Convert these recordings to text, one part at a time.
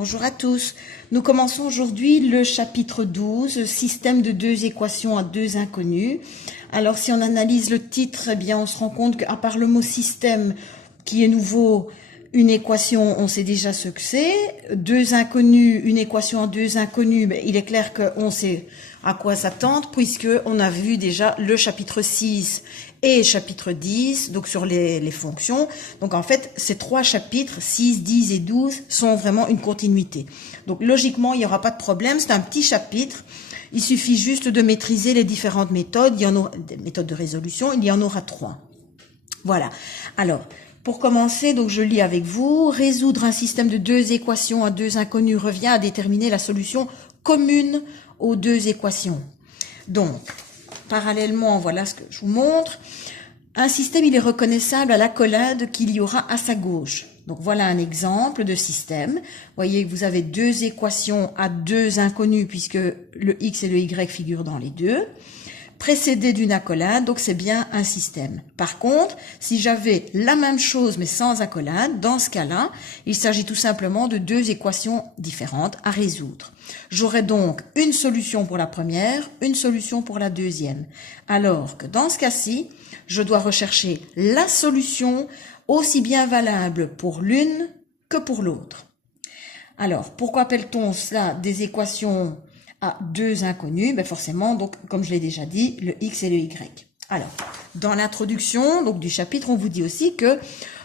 Bonjour à tous. Nous commençons aujourd'hui le chapitre 12, système de deux équations à deux inconnues. Alors si on analyse le titre, eh bien on se rend compte qu'à part le mot système qui est nouveau, une équation, on sait déjà ce que c'est. Deux inconnus, une équation à deux inconnus, mais il est clair qu'on sait à quoi s'attendre puisque on a vu déjà le chapitre 6 et chapitre 10, donc sur les fonctions. Donc en fait, ces trois chapitres, 6, 10 et 12, sont vraiment une continuité. Donc logiquement, il n'y aura pas de problème, c'est un petit chapitre. Il suffit juste de maîtriser les différentes méthodes. Il y en aura des méthodes de résolution, il y en aura trois. Voilà. Alors, pour commencer, donc je lis avec vous. Résoudre un système de deux équations à deux inconnues revient à déterminer la solution commune aux deux équations. Donc, parallèlement, voilà ce que je vous montre. Un système, il est reconnaissable à l'accolade qu'il y aura à sa gauche. Donc voilà un exemple de système. Vous voyez que vous avez deux équations à deux inconnues puisque le x et le y figurent dans les deux, précédé d'une accolade, donc c'est bien un système. Par contre, si j'avais la même chose mais sans accolade, dans ce cas-là, il s'agit tout simplement de deux équations différentes à résoudre. J'aurais donc une solution pour la première, une solution pour la deuxième. Alors que dans ce cas-ci, je dois rechercher la solution aussi bien valable pour l'une que pour l'autre. Alors, pourquoi appelle-t-on cela des équations à deux inconnus? Ben forcément, donc, comme je l'ai déjà dit, le x et le y. Alors, dans l'introduction donc du chapitre, on vous dit aussi que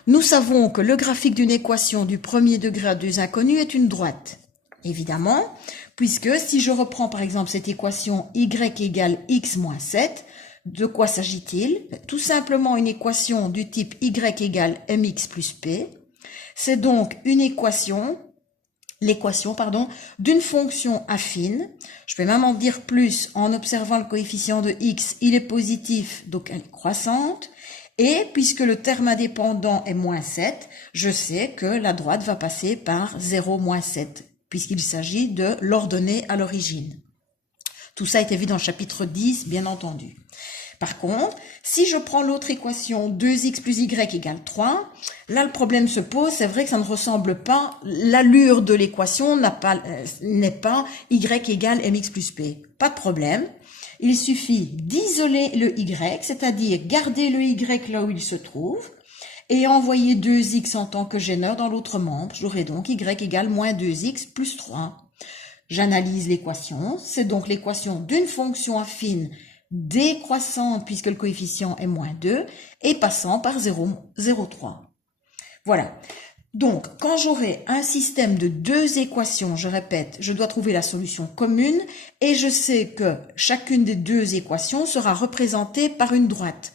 nous savons que le graphique d'une équation du premier degré à deux inconnus est une droite. Évidemment, puisque si je reprends par exemple cette équation y égale x moins 7, de quoi s'agit-il? Tout simplement une équation du type y égale mx plus p. C'est donc une équation, l'équation d'une fonction affine. Je vais même en dire plus en observant le coefficient de x, il est positif, donc elle est croissante. Et puisque le terme indépendant est moins 7, je sais que la droite va passer par 0 moins 7, puisqu'il s'agit de l'ordonnée à l'origine. Tout ça a été vu dans le chapitre 10, bien entendu. Par contre, si je prends l'autre équation 2x plus y égale 3, là le problème se pose, c'est vrai que ça ne ressemble pas, l'allure de l'équation n'est pas y égale mx plus p. Pas de problème, il suffit d'isoler le y, c'est-à-dire garder le y là où il se trouve, et envoyer 2x en tant que gêneur dans l'autre membre. J'aurai donc y égale moins 2x plus 3. J'analyse l'équation, c'est donc l'équation d'une fonction affine décroissante puisque le coefficient est moins 2 et passant par 0,3. Voilà. Donc, quand j'aurai un système de deux équations, je répète, je dois trouver la solution commune et je sais que chacune des deux équations sera représentée par une droite.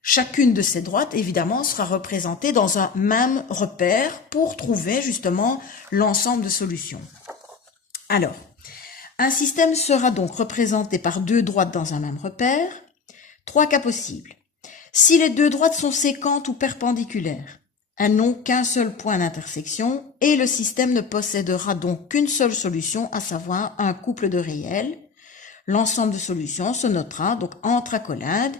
Chacune de ces droites, évidemment, sera représentée dans un même repère pour trouver justement l'ensemble de solutions. Alors, un système sera donc représenté par deux droites dans un même repère. Trois cas possibles. Si les deux droites sont séquentes ou perpendiculaires, elles n'ont qu'un seul point d'intersection et le système ne possédera donc qu'une seule solution, à savoir un couple de réels. L'ensemble de solutions se notera donc entre accolades,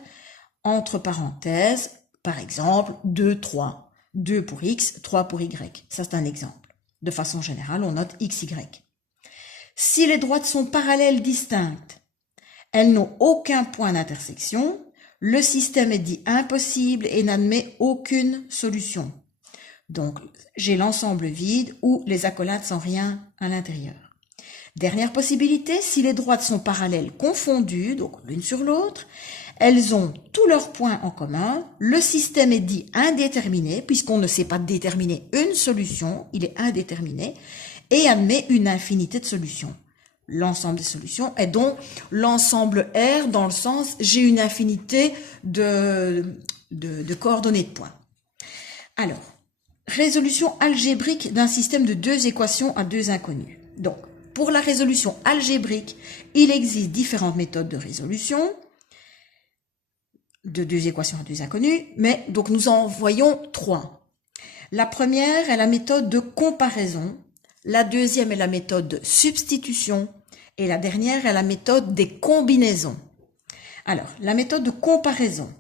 entre parenthèses, par exemple 2, 3. 2 pour x, 3 pour y. Ça c'est un exemple. De façon générale, on note x, y. Si les droites sont parallèles distinctes, elles n'ont aucun point d'intersection, le système est dit impossible et n'admet aucune solution. Donc, j'ai l'ensemble vide ou les accolades sans rien à l'intérieur. Dernière possibilité, si les droites sont parallèles confondues, donc l'une sur l'autre, elles ont tous leurs points en commun, le système est dit indéterminé, puisqu'on ne sait pas déterminer une solution, il est indéterminé, et admet une infinité de solutions. L'ensemble des solutions est donc l'ensemble R dans le sens j'ai une infinité de coordonnées de points. Alors, résolution algébrique d'un système de deux équations à deux inconnues. Donc, pour la résolution algébrique, il existe différentes méthodes de résolution de deux équations à deux inconnues, mais donc nous en voyons trois. La première est la méthode de comparaison. La deuxième est la méthode de substitution et la dernière est la méthode des combinaisons. Alors, la méthode de comparaison.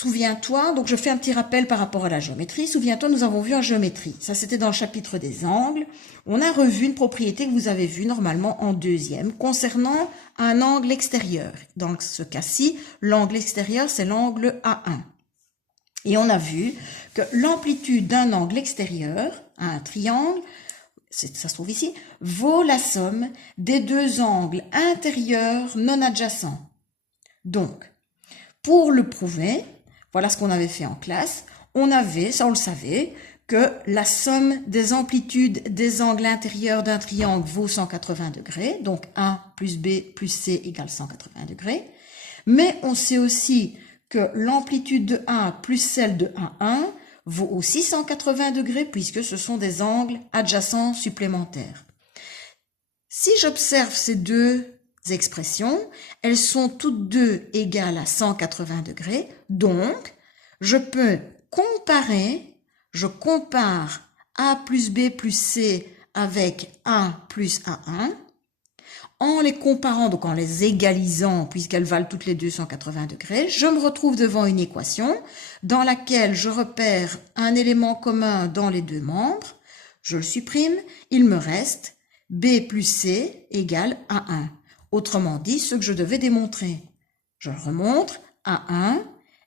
Souviens-toi, donc je fais un petit rappel par rapport à la géométrie. Souviens-toi, nous avons vu en géométrie. Ça, c'était dans le chapitre des angles. On a revu une propriété que vous avez vue normalement en deuxième concernant un angle extérieur. Dans ce cas-ci, l'angle extérieur, c'est l'angle A1. Et on a vu que l'amplitude d'un angle extérieur à un triangle, ça se trouve ici, vaut la somme des deux angles intérieurs non adjacents. Donc, pour le prouver, voilà ce qu'on avait fait en classe. On avait, ça on le savait, que la somme des amplitudes des angles intérieurs d'un triangle vaut 180 degrés. Donc A plus B plus C égale 180 degrés. Mais on sait aussi que l'amplitude de A plus celle de A1 vaut aussi 180 degrés puisque ce sont des angles adjacents supplémentaires. Si j'observe ces deux expressions, elles sont toutes deux égales à 180 degrés, donc je peux comparer, je compare A plus B plus C avec A plus A1, en les comparant, donc en les égalisant, puisqu'elles valent toutes les deux 180 degrés, je me retrouve devant une équation dans laquelle je repère un élément commun dans les deux membres, je le supprime, il me reste B plus C égale A1. Autrement dit, ce que je devais démontrer. Je le remontre, A1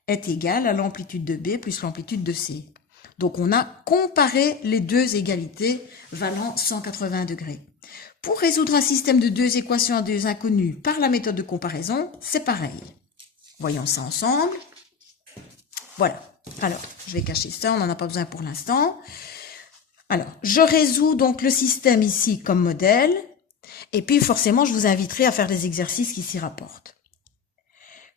est égal à l'amplitude de B plus l'amplitude de C. Donc on a comparé les deux égalités valant 180 degrés. Pour résoudre un système de deux équations à deux inconnues par la méthode de comparaison, c'est pareil. Voyons ça ensemble. Voilà. Alors, je vais cacher ça, on n'en a pas besoin pour l'instant. Alors, je résous donc le système ici comme modèle. Et puis, forcément, je vous inviterai à faire des exercices qui s'y rapportent.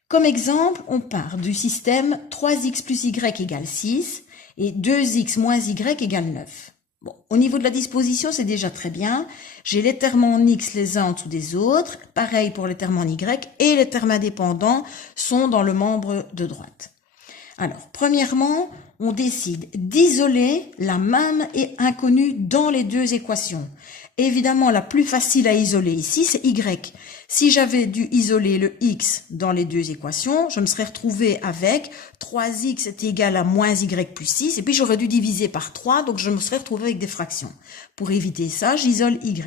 Comme exemple, on part du système 3x plus y égale 6 et 2x moins y égale 9. Bon, au niveau de la disposition, c'est déjà très bien. J'ai les termes en x les uns en dessous des autres. Pareil pour les termes en y et les termes indépendants sont dans le membre de droite. Alors, premièrement, on décide d'isoler la même et inconnue dans les deux équations. Évidemment, la plus facile à isoler ici, c'est y. Si j'avais dû isoler le x dans les deux équations, je me serais retrouvée avec 3x est égal à moins y plus 6, et puis j'aurais dû diviser par 3, donc je me serais retrouvée avec des fractions. Pour éviter ça, j'isole y.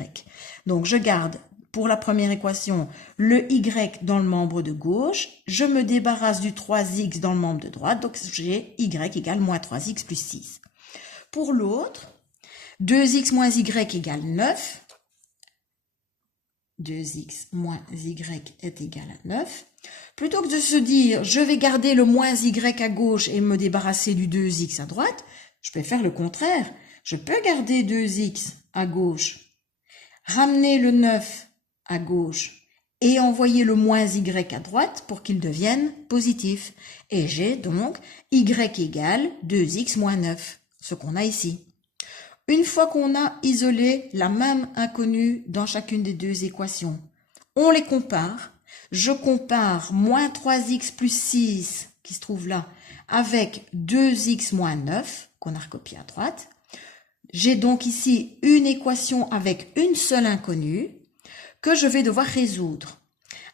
Donc, je garde pour la première équation le y dans le membre de gauche, je me débarrasse du 3x dans le membre de droite, donc j'ai y égale moins 3x plus 6. Pour l'autre, 2x moins y égale 9. 2x moins y est égal à 9. Plutôt que de se dire, je vais garder le moins y à gauche et me débarrasser du 2x à droite, je peux faire le contraire. Je peux garder 2x à gauche, ramener le 9 à gauche et envoyer le moins y à droite pour qu'il devienne positif. Et j'ai donc y égale 2x moins 9, ce qu'on a ici. Une fois qu'on a isolé la même inconnue dans chacune des deux équations, on les compare. Je compare moins 3x plus 6, qui se trouve là, avec 2x moins 9, qu'on a recopié à droite. J'ai donc ici une équation avec une seule inconnue que je vais devoir résoudre.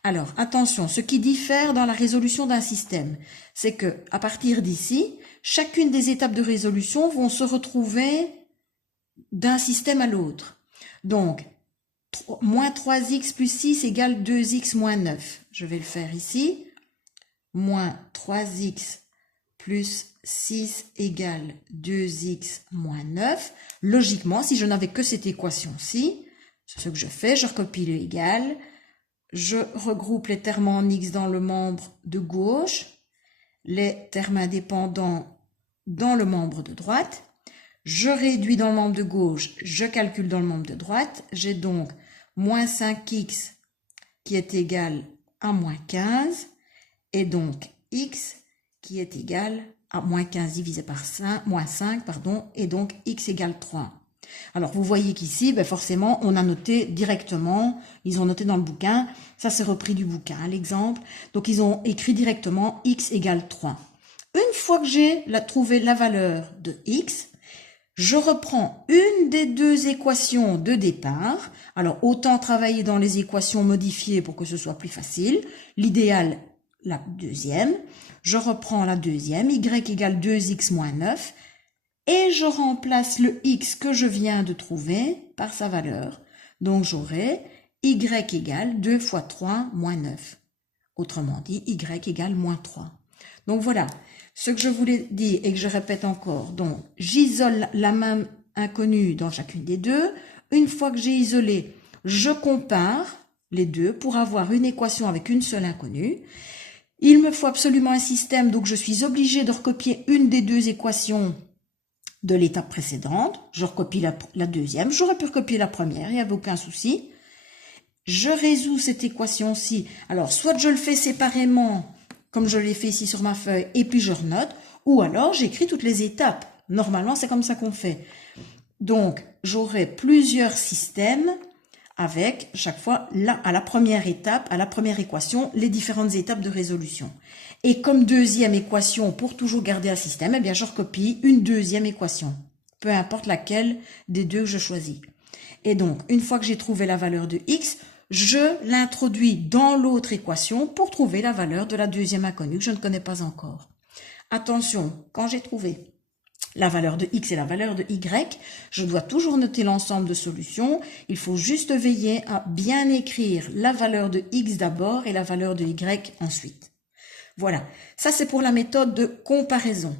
Alors, attention, ce qui diffère dans la résolution d'un système, c'est que à partir d'ici, chacune des étapes de résolution vont se retrouver d'un système à l'autre. Donc, moins 3x plus 6 égale 2x moins 9. Je vais le faire ici. Moins 3x plus 6 égale 2x moins 9. Logiquement, si je n'avais que cette équation-ci, c'est ce que je fais, je recopie le égal, je regroupe les termes en x dans le membre de gauche, les termes indépendants dans le membre de droite, je réduis dans le membre de gauche, je calcule dans le membre de droite, j'ai donc moins 5x qui est égal à moins 15, et donc x qui est égal à moins 15 divisé par 5, moins 5, pardon, et donc x égale 3. Alors, vous voyez qu'ici, forcément, on a noté directement, ils ont noté dans le bouquin, ça c'est repris du bouquin, l'exemple, donc ils ont écrit directement x égale 3. Une fois que j'ai trouvé la valeur de x, je reprends une des deux équations de départ. Alors, autant travailler dans les équations modifiées pour que ce soit plus facile. L'idéal, la deuxième, je reprends la deuxième, y égale 2x moins 9, et je remplace le x que je viens de trouver par sa valeur. Donc j'aurai y égale 2 fois 3 moins 9. Autrement dit, y égale moins 3. Donc voilà, ce que je voulais dire et que je répète encore. Donc j'isole la même inconnue dans chacune des deux. Une fois que j'ai isolé, je compare les deux pour avoir une équation avec une seule inconnue. Il me faut absolument un système, donc je suis obligée de recopier une des deux équations de l'étape précédente. Je recopie la deuxième. J'aurais pu recopier la première, il n'y avait aucun souci. Je résous cette équation-ci. Alors, soit je le fais séparément, comme je l'ai fait ici sur ma feuille, et puis je renote, ou alors j'écris toutes les étapes. Normalement, c'est comme ça qu'on fait. Donc, j'aurai plusieurs systèmes avec chaque fois, là, à la première étape, à la première équation, les différentes étapes de résolution. Et comme deuxième équation, pour toujours garder un système, eh bien, je recopie une deuxième équation, peu importe laquelle des deux que je choisis. Et donc, une fois que j'ai trouvé la valeur de x, je l'introduis dans l'autre équation pour trouver la valeur de la deuxième inconnue que je ne connais pas encore. Attention, quand j'ai trouvé la valeur de x et la valeur de y, je dois toujours noter l'ensemble de solutions. Il faut juste veiller à bien écrire la valeur de x d'abord et la valeur de y ensuite. Voilà, ça c'est pour la méthode de comparaison.